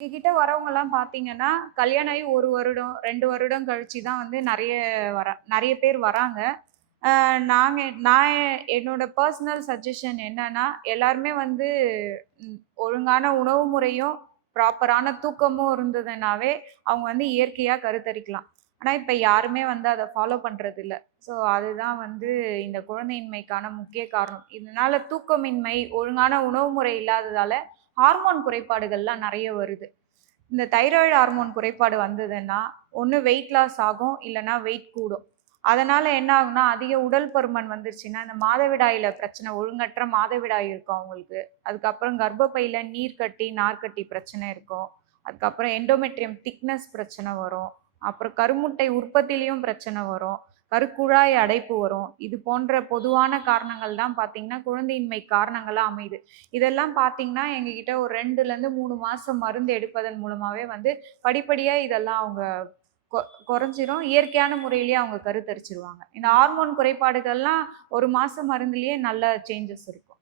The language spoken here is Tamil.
எங்ககிட்ட வரவங்கலாம் பார்த்தீங்கன்னா, கல்யாணம் ஆகி ஒரு வருடம், ரெண்டு வருடம் கழிச்சு தான் வந்து நிறைய வர நிறைய பேர் வராங்க. நாங்கள் நாங்க நான் என்னோட பர்சனல் சஜஷன் என்னன்னா, எல்லாருமே வந்து ஒழுங்கான உணவு முறையும், ப்ராப்பரான தூக்கமும் இருந்ததுனாவே, அவங்க வந்து இயற்கையாக கருத்தரிக்கலாம். ஆனால் இப்போ யாருமே வந்து அதை ஃபாலோ பண்றதில்ல. ஸோ, அதுதான் வந்து இந்த குழந்தையின்மைக்கான முக்கிய காரணம். இதனால் தூக்கமின்மை, ஒழுங்கான உணவு முறை இல்லாததால் ஹார்மோன் குறைபாடுகள்லாம் நிறைய வருது. இந்த தைராய்டு ஹார்மோன் குறைபாடு வந்ததுன்னா, ஒன்று வெயிட் லாஸ் ஆகும், இல்லைன்னா வெயிட் கூடும். அதனால் என்ன ஆகும்னா, அதிக உடல் பருமன் வந்துருச்சுன்னா, இந்த மாதவிடாயில் பிரச்சனை, ஒழுங்கற்ற மாதவிடாய் இருக்கும் அவங்களுக்கு. அதுக்கப்புறம் கர்ப்பப்பையில் நீர் கட்டி, நார்கட்டி பிரச்சனை இருக்கும். அதுக்கப்புறம் எண்டோமெட்ரியம் திக்னஸ் பிரச்சனை வரும். அப்புறம் கருமுட்டை உற்பத்திலையும் பிரச்சனை வரும். கருக்குழாய் அடைப்பு வரும். இது போன்ற பொதுவான காரணங்கள் தான் பார்த்தீங்கன்னா, குழந்தையின்மை காரணங்களாக அமையுது. இதெல்லாம் பார்த்தீங்கன்னா, எங்ககிட்ட ஒரு ரெண்டுலேருந்து மூணு மாதம் மருந்து எடுப்பதன் மூலமாகவே வந்து படிப்படியாக இதெல்லாம் அவங்க கொ இயற்கையான முறையிலேயே அவங்க கருத்தரிச்சிருவாங்க இந்த ஹார்மோன் குறைபாடுகள்லாம் ஒரு மாதம் மருந்துலேயே நல்ல சேஞ்சஸ் இருக்கும்.